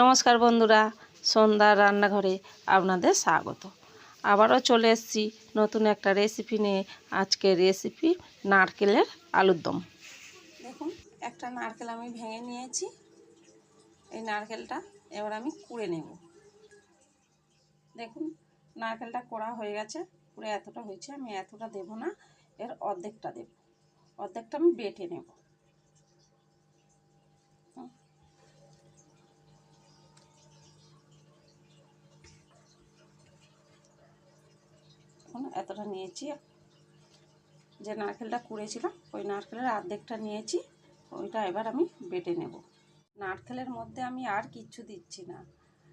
নমস্কার বন্ধুরা, সন্ধ্যার রান্নাঘরে আপনাদের স্বাগত। আবারও চলে এসেছি নতুন একটা রেসিপি নিয়ে। আজকের রেসিপি নারকেলের আলুর দম। দেখুন, একটা নারকেল আমি ভেঙে নিয়েছি। এই নারকেলটা এবার আমি কুড়ে নেব। দেখুন, নারকেলটা কোড়া হয়ে গেছে। পুরো এতটা হয়েছে, আমি এতটা দেব না, এর অর্ধেকটা দেব। অর্ধেকটা আমি বেটে নেব। এতটা নিয়েছি। যে নারকেলটা কুড়েছিলাম ওই নারকেলের অর্ধেকটা নিয়েছি, ওইটা এবার আমি বেটে নেব। নারকেলের মধ্যে আমি আর কিচ্ছু দিচ্ছি না,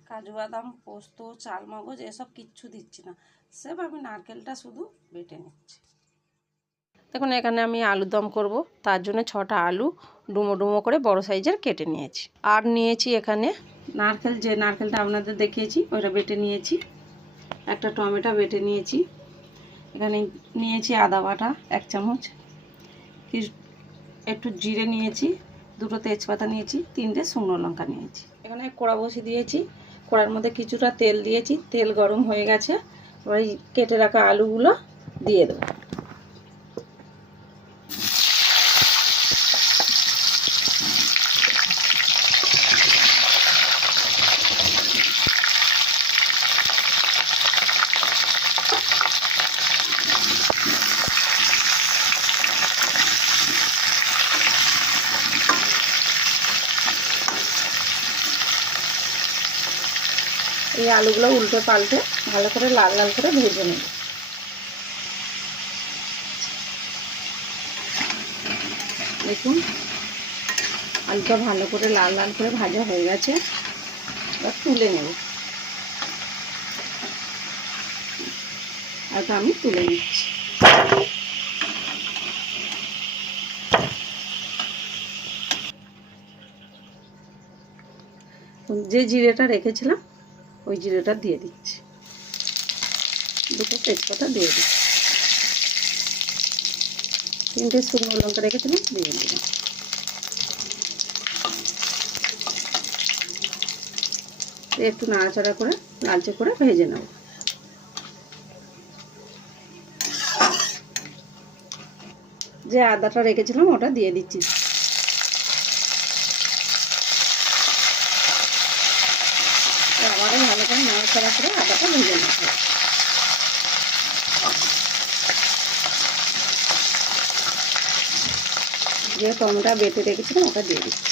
কাজু বাদাম, পোস্ত, চালমগজ এসব কিচ্ছু দিচ্ছি না, সব আমি নারকেলটা শুধু বেটে নিচ্ছি। দেখুন, এখানে আমি আলুর দম করব, তার জন্য 6টা আলু ডুমো ডুমো করে বড় সাইজের কেটে নিয়েছি। আর নিয়েছি এখানে নারকেল, যে নারকেলটা আপনাদের দেখিয়েছি ওইটা বেটে নিয়েছি। একটা টমেটো বেটে নিয়েছি। এখানে নিয়েছি আদা বাটা 1 চামচ, একটু জিরে নিয়েছি, 2টো তেজপাতা নিয়েছি, 3টে শুকনো লঙ্কা নিয়েছি। এখানে কড়া বসিয়ে দিয়েছি, কড়ার মধ্যে কিছুটা তেল দিয়েছি। তেল গরম হয়ে গেছে, এবার কেটে রাখা আলুগুলো দিয়ে দেবো। এই আলুগুলো উল্টে পাল্টে ভালো করে লাল লাল করে ভেজে নেব। দেখুন, আলুটা ভালো করে লাল লাল করে ভাজা হয়ে গেছে, এবার তুলে নেব। আলুটা আমি তুলে নিচ্ছি। যে জিরেটা রেখেছিলাম ওই জিরেটা দিয়ে দিচ্ছি, 2টো তেজপাতা দিয়ে দিচ্ছি, 3টে শুকনো লঙ্কা রেখেছিলাম দিয়ে দিলাম। একটু নাড়াচাড়া করে লালচে করে ভেজে নেব। যে আদাটা রেখেছিলাম ওটা দিয়ে দিচ্ছি। আবারও ভালো করে নাড়াচাড়া করে আদাটা ভেজে নিতে হবে। যে টমেটো বেটে রেখেছিলাম ওটা দিয়ে দিচ্ছি।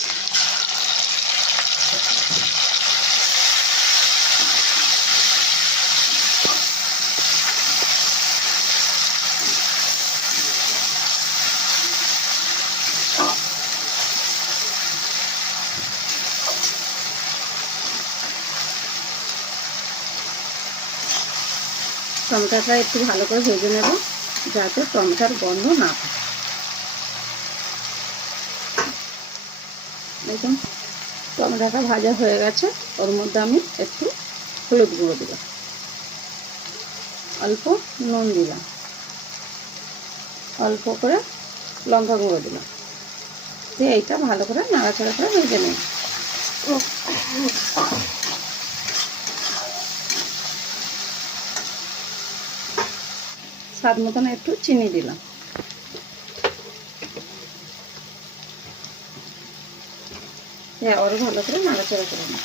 টমেটোটা একটু ভালো করে ভেজে নেব, যাতে টমেটোর গন্ধ না থাকে। দেখুন, টমেটোটা ভাজা হয়ে গেছে। ওর মধ্যে আমি একটু হলুদ গুঁড়ো দিলাম, অল্প নুন দিলাম, অল্প করে লঙ্কা গুঁড়ো দিলাম, দিয়ে এইটা ভালো করে নাড়াচাড়া করে ভেজে নেব। স্বাদ মতন একটু চিনি দিলাম। আবারও ভালো করে নাড়াচাড়া করে নেব।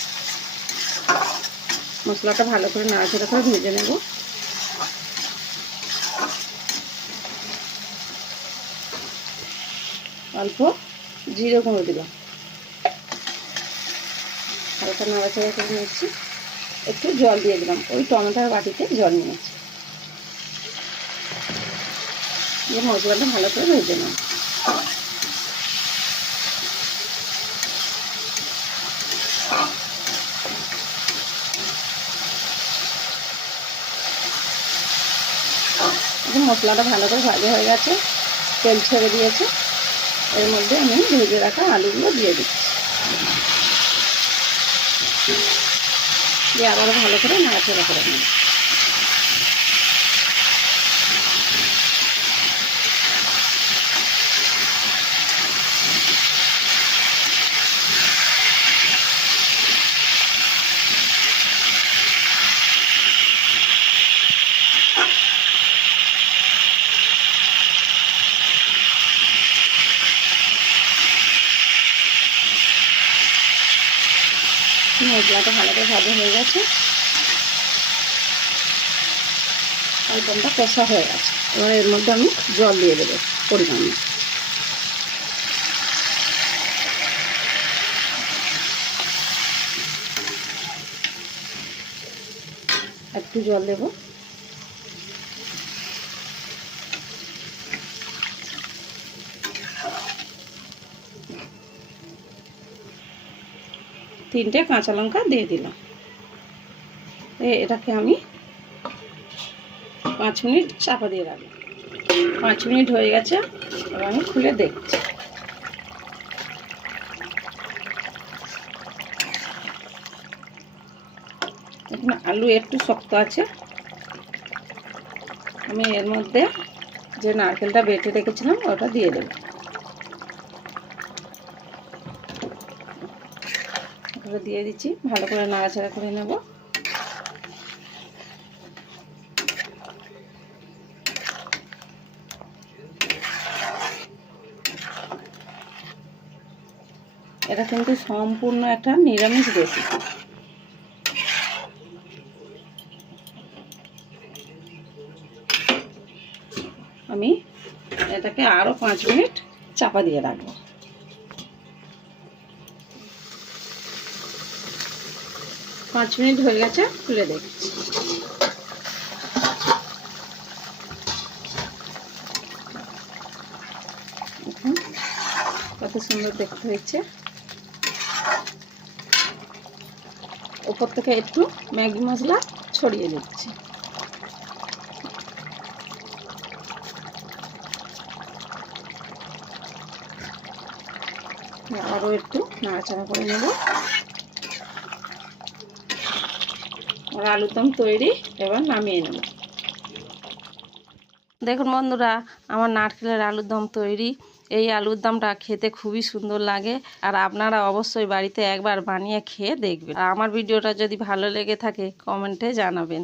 মশলাটা ভালো করে নাড়াচাড়া করে ভেজে নেব। অল্প জিরে গুঁড়ো দিলাম, হালকা নাড়াচাড়া করে নিচ্ছি। একটু জল দিয়ে দিলাম, ওই টমেটোর বাটিতে জল নিয়েছি, দিয়ে মশলাটা ভালো করে ভেজে নেব। মশলাটা ভালো করে ভাজা হয়ে গেছে, তেল ছেড়ে দিয়েছে। এর মধ্যে আমি ভেজে রাখা আলুগুলো দিয়ে দিচ্ছি, দিয়ে আবারও ভালো করে নাড়াচাড়া করে নেব। মশলাটা ভালো করে ভাজা হয়ে গেছে, আলুদমটা কষা হয়ে গেছে। এবার এর মধ্যে আমি জল দিয়ে দেবো পরিমাণে। একটু জল দেবো। তিনটে কাঁচা লঙ্কা দিয়ে দিলাম। এটাকে আমি 5 মিনিট চাপা দিয়ে রাখলাম। 5 মিনিট হয়ে গেছে, এবার আমি খুলে দেখছি। এখন আলু একটু শক্ত আছে। আমি এর মধ্যে যে নারকেলটা বেটে রেখেছিলাম ওটা দিয়ে দেব। ওটা দিয়ে দিচ্ছি, ভালো করে নাড়াচাড়া করে নেব। এটা কিন্তু সম্পূর্ণ একটা নিরামিষ রেসিপি। আমি এটাকে আরও 5 মিনিট চাপা দিয়ে রাখবো। 5 মিনিট হয়ে গেছে, খুলে দেখছি। কত সুন্দর দেখতে হয়েছে। উপর থেকে একটু ম্যাগি মশলা ছড়িয়ে দিচ্ছি। আরও একটু নাড়াচাড়া করে নেব। আর আলুর দম তৈরি, এবার নামিয়ে নেব। দেখুন বন্ধুরা, আমার নারকেলের আলুর দম তৈরি। এই আলুর দমটা খেতে খুবই সুন্দর লাগে, আর আপনারা অবশ্যই বাড়িতে একবার বানিয়ে খেয়ে দেখবেন। আর আমার ভিডিওটা যদি ভালো লেগে থাকে কমেন্টে জানাবেন।